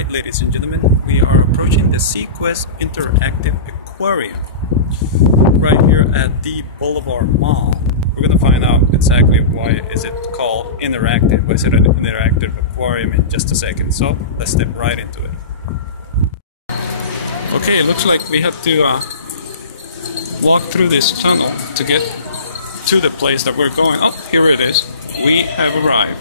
Alright, ladies and gentlemen, we are approaching the SeaQuest Interactive Aquarium right here at the Boulevard Mall. We're going to find out exactly why is it called interactive, why is it an interactive aquarium in just a second. So let's step right into it. Okay, it looks like we have to walk through this tunnel to get to the place that we're going. Oh, here it is. We have arrived.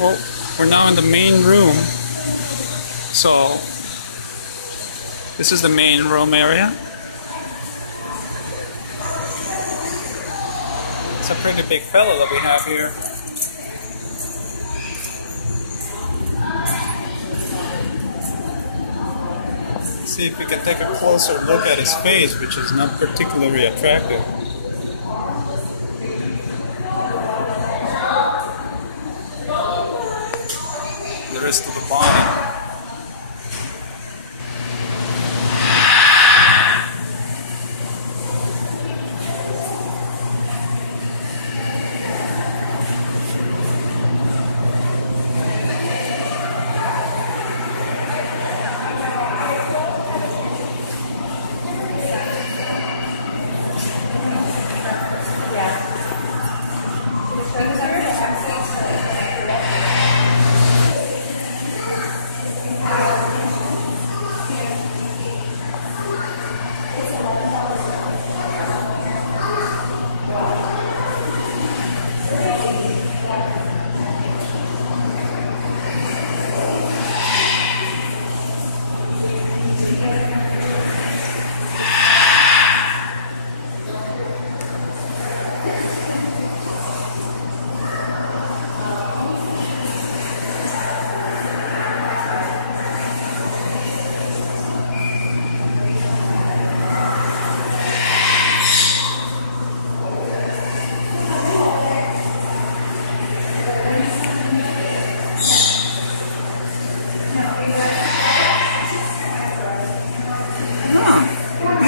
Well, we're now in the main room. So this is the main room area. It's a pretty big fella that we have here. Let's see if we can take a closer look at his face, which is not particularly attractive. The rest of the body.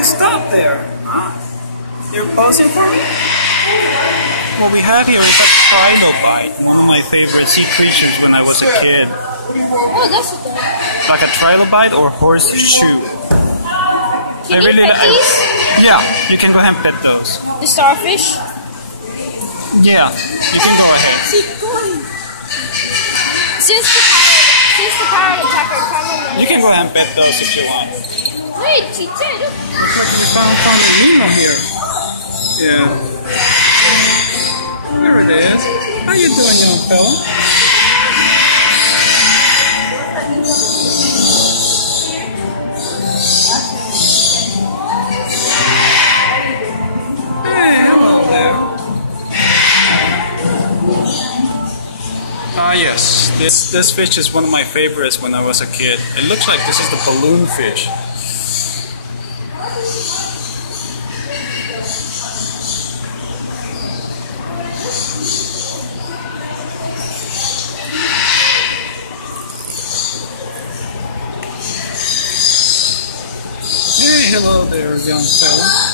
Stop there. You're posing for me? What we have here is a trilobite, one of my favorite sea creatures when I was a kid. Oh, that's a thing. Like a trilobite or horseshoe. Can you pet these? Yeah, you can go ahead and pet those. The starfish? Yeah, you can go ahead. Keep going. Since the pirate attacker coming. You can go ahead and pet those if you want. Wait, Chiche, look. Looks like we found a Nemo here. Yeah. There it is. How you doing, young fella? Hey, hello there. Ah, yes. This fish is one of my favorites when I was a kid. It looks like this is the balloon fish. Hey, hello there, young fella.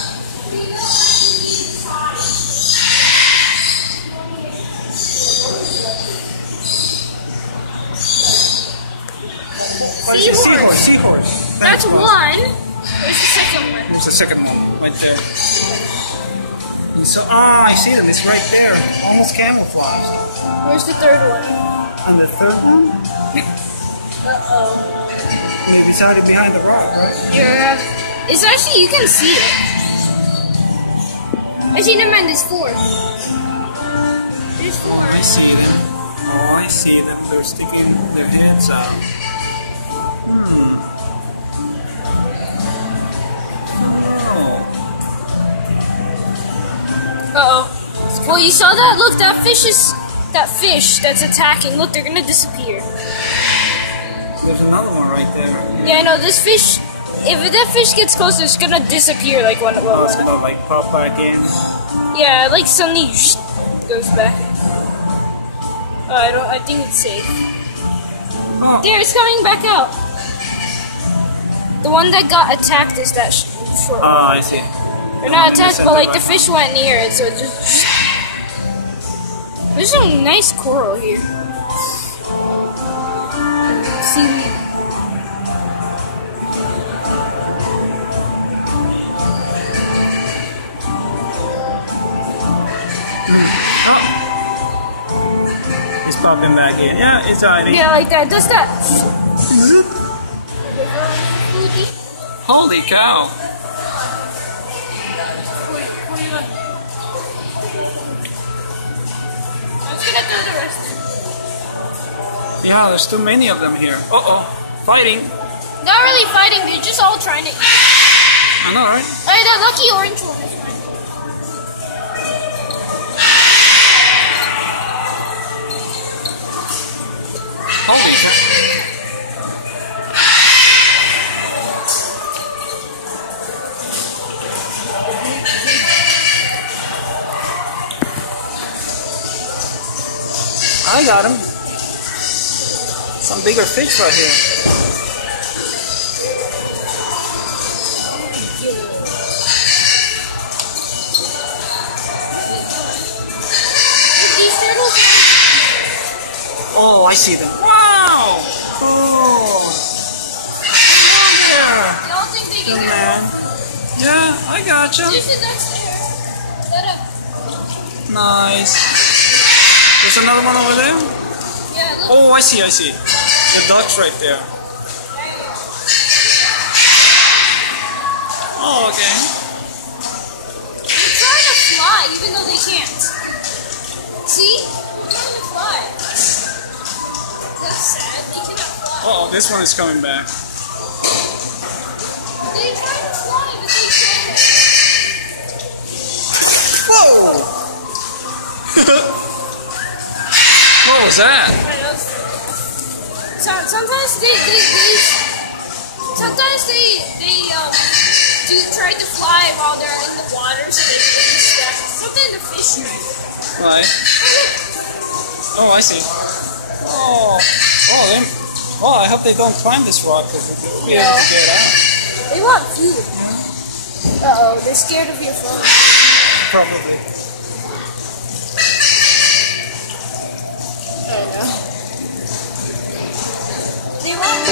Seahorse. That's one. Where's the second one? There's the second one, right there. So, I see them. It's right there, almost camouflaged. Where's the third one? And the third one? Uh-oh. Maybe it's hiding behind the rock, right? Yeah. It's actually, you can see it. Actually, never mind, there's four. There's four. I see them. Oh, I see them. They're sticking their heads out. Uh-oh. Well, you saw that? Look, that fish that's attacking. Look, they're gonna disappear. There's another one right there. Yeah, I know. This fish, if that fish gets closer, it's gonna disappear like one. Oh, it's gonna like pop back in. Yeah, like suddenly goes back. I think it's safe. Oh. There, it's coming back out. The one that got attacked is that short. Ah, I see. They're not attacked, but like the fish went near it, so it just. There's some nice coral here. See. He's popping back in. Yeah, it's hiding. Yeah, like that. Does that? Holy cow! I'm just gonna do the rest. Yeah, there's too many of them here. Uh-oh, fighting. Not really fighting, they're just all trying to eat. I know, right? Hey, the lucky orange one is fine. Holy cow. I got him. Some bigger fish right here. These turtles. Oh, I see them. Wow! Oh. Yeah. Y'all think they can Good get man. Yeah, I gotcha. There's a duck's there. Let up. Nice. There's another one over there. Yeah, look. Oh, I see. The duck's right there. Oh, okay. They're trying to fly, even though they can't. See? They're trying to fly. That's sad. They cannot fly. Oh, this one is coming back. They try to fly, but they can't. Whoa! What was that? Sometimes they do try to fly while they're in the water, so they distract. Something the fish do. Right. Oh, I see. Oh, I hope they don't climb this rock because they'll be able to get out. They want food. Uh-oh, they're scared of your phone. Probably. I know. They want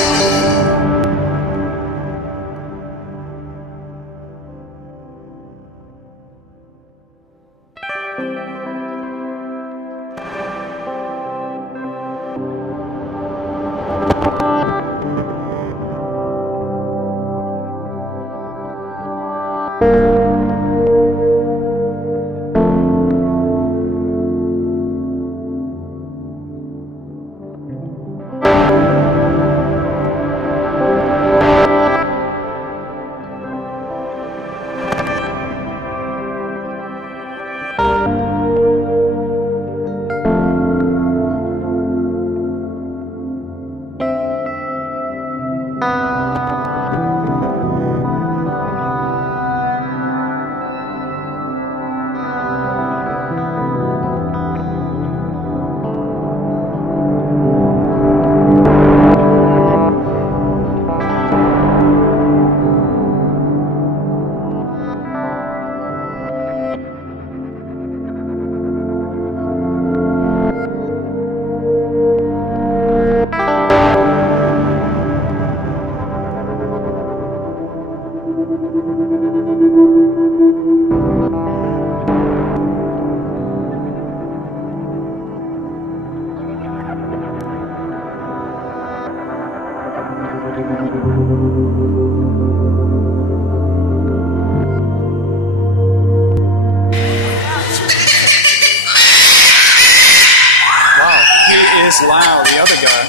loud, the other guy.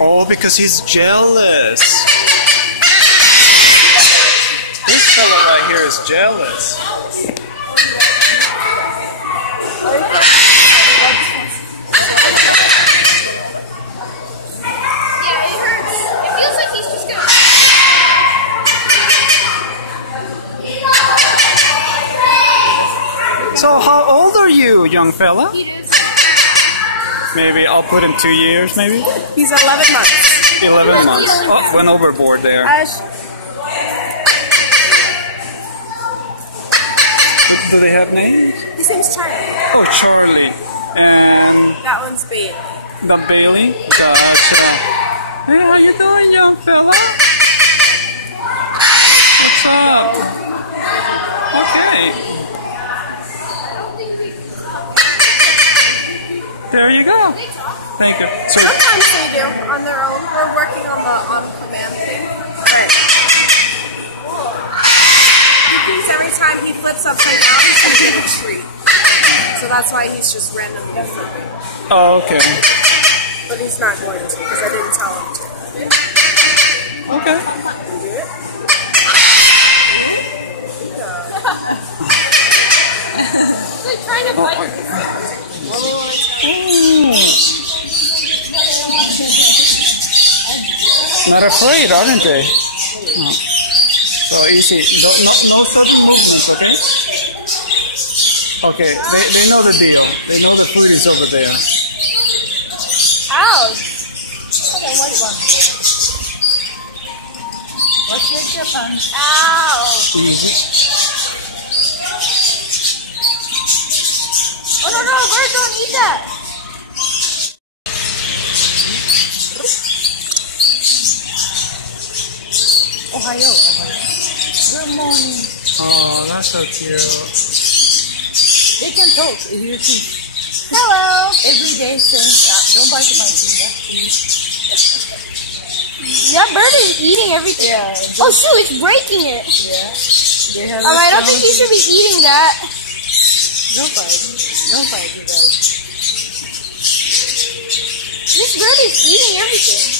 Oh, because he's jealous. This fella right here is jealous. Yeah, it hurts. It feels like he's just gonna. So how old are you, young fella? He is. Maybe I'll put him 2 years, maybe? He's 11 months. 11 months. Oh, went overboard there. Do they have names? His name's Charlie. Oh, Charlie. And That one's Bailey. the Bailey. Gotcha. Hey, how you doing, young fella? What's up? Okay. There you go. Thank you. So, Sometimes they do on their own. We're working on the on-command thing. Right. He thinks every time he flips upside down, he's going to get a treat. So that's why he's just randomly flipping. oh, okay. But he's not going to because I didn't tell him to. Okay. Can you do it? They're trying to bite you. Not afraid, aren't they? Oh. So easy. No sudden movements, okay? Okay, they know the deal. They know the food is over there. Ouch! Okay, what do you want? What's your Japan? Ow! Easy. Oh no, bird, don't eat that! Ohayo. Good morning. Oh, that's so cute. They can talk if you teach. Hello! Every day saying, don't bite my finger, please. Yeah, bird is eating everything. Yeah. Oh shoot, it's breaking it. Yeah. I don't think you should be eating that. Don't fight. Don't fight, you guys. This bird is eating everything.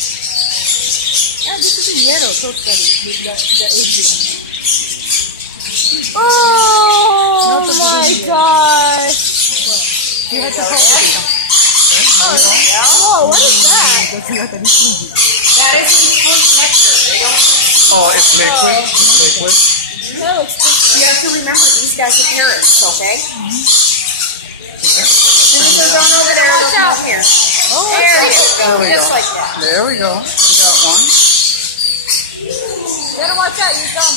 Yeah, this is a yellow totally. The Asian. Oh my gosh. You have to hold it. Oh, what is that? That is fruit nectar. Oh, it's liquid? Liquid? No, it's You have to remember, these guys are parrots, okay? As soon as they're done over there, they'll come here. Oh, There you There go, we just go. like that. There we go. We got one. you gotta watch out, you're dumb.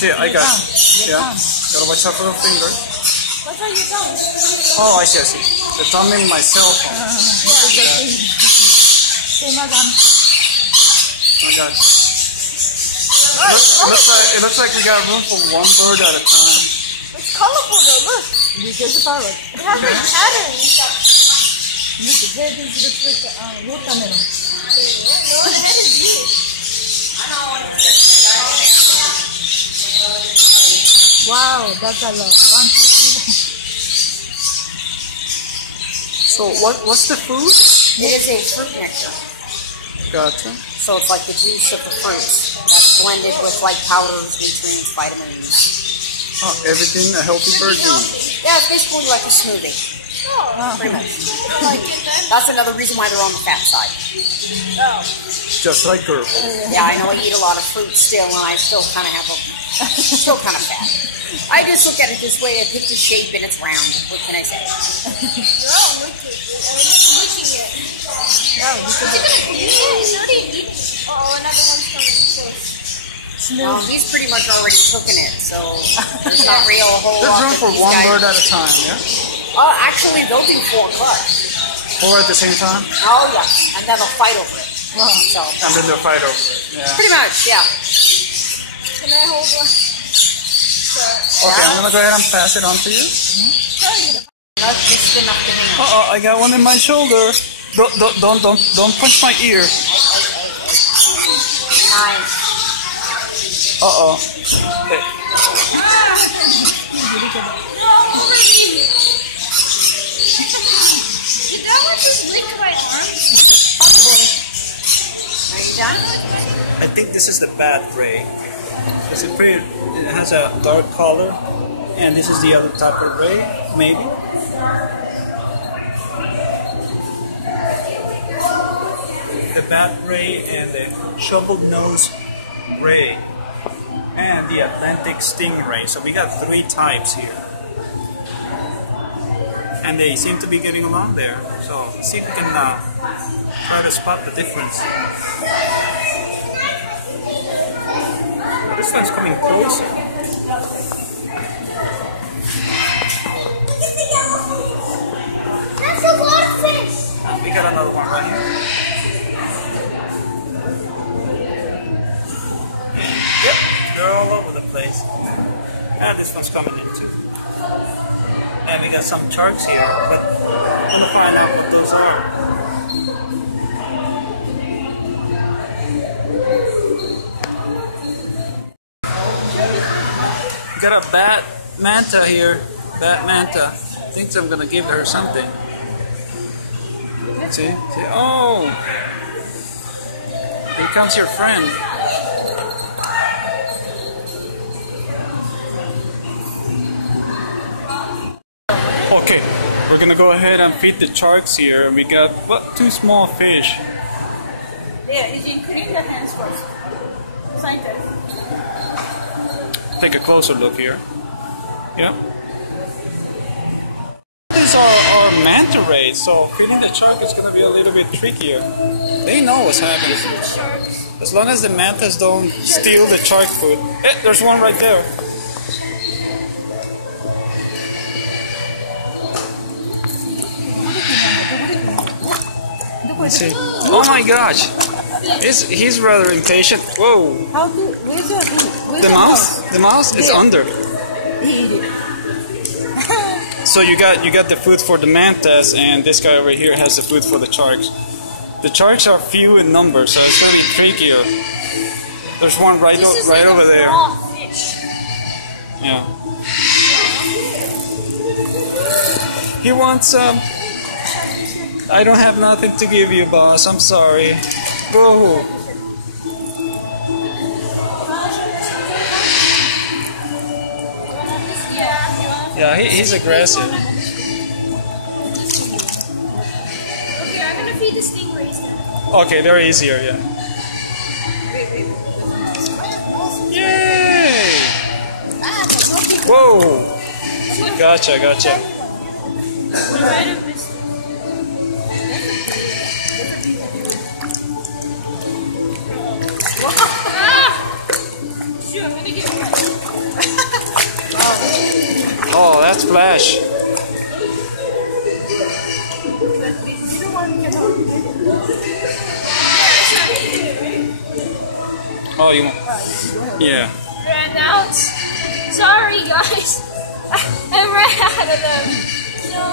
Yeah, I got it. Yeah. Gotta watch out for the fingers. Watch out, you're dumb. Oh, I see, I see. The thumb in my cell phone. Same as I got you. It looks like we got room for one bird at a time. It's colorful though, look. There's a parrot. It has like patterns. Look, the head looks like watermelon. No, the head is you. Wow, that's a lot. 1, 2, 3. So what's the food? It is a fruit nectar. Gotcha. So it's like the juice of the fruits that's blended with like powders, nutrients, vitamins. Oh, everything a healthy bird needs. Yeah, it's basically like a smoothie. Pretty much. That's another reason why they're on the fat side. Just like Gerbil. Yeah, I know I eat a lot of fruit still, and I still kind of have still kind of fat. I just look at it this way: I pick the shape and it's round. What can I say? Oh, look at it. I mean, it's licking it. Oh, look at it. Oh, another one's coming. Well, he's pretty much already cooking it, so there's not real a whole There's lot. room for that these one guys- bird at a time, yeah? Actually, they'll do 4 cuts. 4 at the same time? Oh yeah, and then they'll fight over it. So And then they'll fight over it. Yeah. pretty much, yeah. Can I hold one? Okay, I'm gonna go ahead and pass it on to you. That's just enough to him. Uh-oh, I got one in my shoulder. Don't punch my ear. Nice. Uh-oh. Hey. Did that one just lick my arm? Are you done? I think this is the bat ray. It has a dark color, and this is the other type of ray, maybe. The bat ray and the shovel nose ray, and the Atlantic stingray. So we got 3 types here, and they seem to be getting along there. So let's see if we can try to spot the difference. This one's coming closer. got another one right here. Yep, they're all over the place. And this one's coming in too. And we got some sharks here, but I'm gonna find out what those are. Got a bat manta here. Bat manta. Thinks I'm gonna give her something. See? See? Oh! Here comes your friend. Okay, we're gonna go ahead and feed the sharks here. And we got, what, 2 small fish. Yeah, Eugene, clean the hands first. Sign that. Take a closer look here. Yep. These are manta rays, so feeding the shark is gonna be a little bit trickier. They know what's happening. As long as the mantas don't steal the shark food. There's one right there. Let's see. Oh my gosh! He's rather impatient. Whoa! Where's the mouse? The mouse is under. So you got the food for the mantas, and this guy over here has the food for the sharks. The sharks are few in number, so it's really trickier. There's one right over there. Yeah. He wants some. I don't have nothing to give you, boss. I'm sorry. Go. Yeah, he's aggressive. Okay, I'm gonna feed the stingrays then. Okay, they're easier, yeah. Yay! Whoa! Gotcha. Shoot, I'm gonna get wet. Oh, that's Flash. Oh, you want? Yeah. Ran out. Sorry, guys. I ran out of them. No.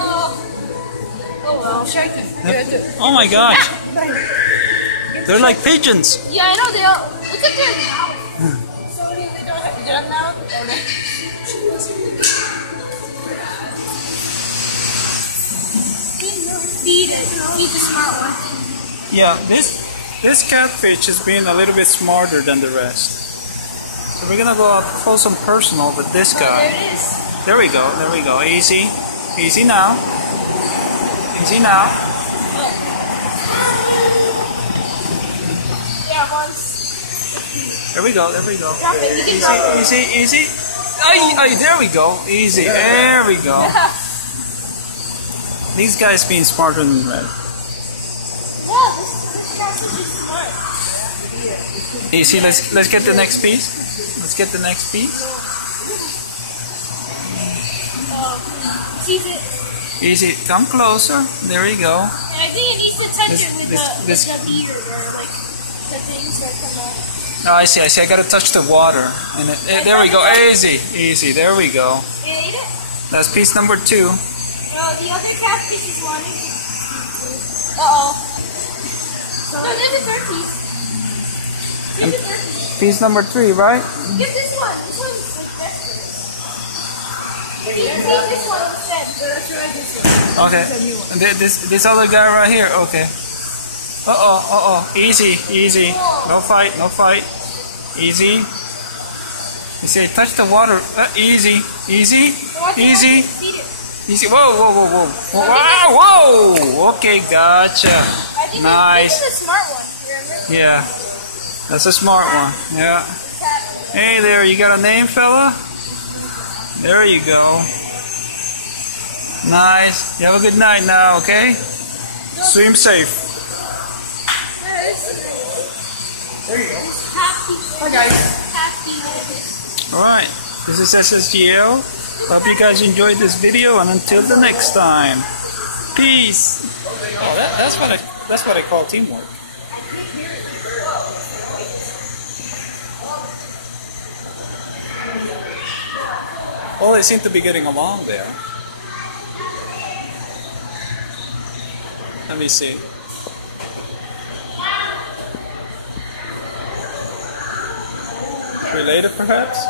Oh well. Oh my gosh. They're like pigeons. Yeah, I know they all. Look at their mouth. Sorry, they don't have to get up now. Feed it. Feed the smart one. Yeah, this catfish is being a little bit smarter than the rest. So we're gonna go up close and personal with this guy. There it is. There we go. Easy now. Easy now. Oh. Yeah, once. There we go. Drop it. You can drop it. Easy. Ay, there we go. Easy. There we go. These guys being smarter than the rest. Yeah, this catfish is smart. Easy. Let's get the next piece. Let's get the next piece. Sees it. Easy. Come closer. There we go. And I think it needs to touch it with the beater or like the things that come out. Oh, I see. I gotta touch the water. And there we go. Easy. There we go. It ate it? That's piece number 2. No, the other catfish is wanting to. Uh-oh. No, there's the third piece. Give the third piece. Piece number 3, right? Give this one. This one's like desperate. Feed this one instead. Okay. And this other guy right here. Okay. Uh-oh. Easy. No fight. Easy. You say touch the water. Easy. Whoa. Whoa. Okay, gotcha. I think Nice. this is a smart one. Remember? Yeah. That's a smart one. Yeah. Hey there, you got a name, fella? There you go. Nice. You have a good night now, okay? Swim safe. There you go. Hi guys. Alright, this is SSGL. Hope you guys enjoyed this video, and until the next time. Peace. Oh, That's what I call teamwork. Well, they seem to be getting along there. Let me see. Related, perhaps?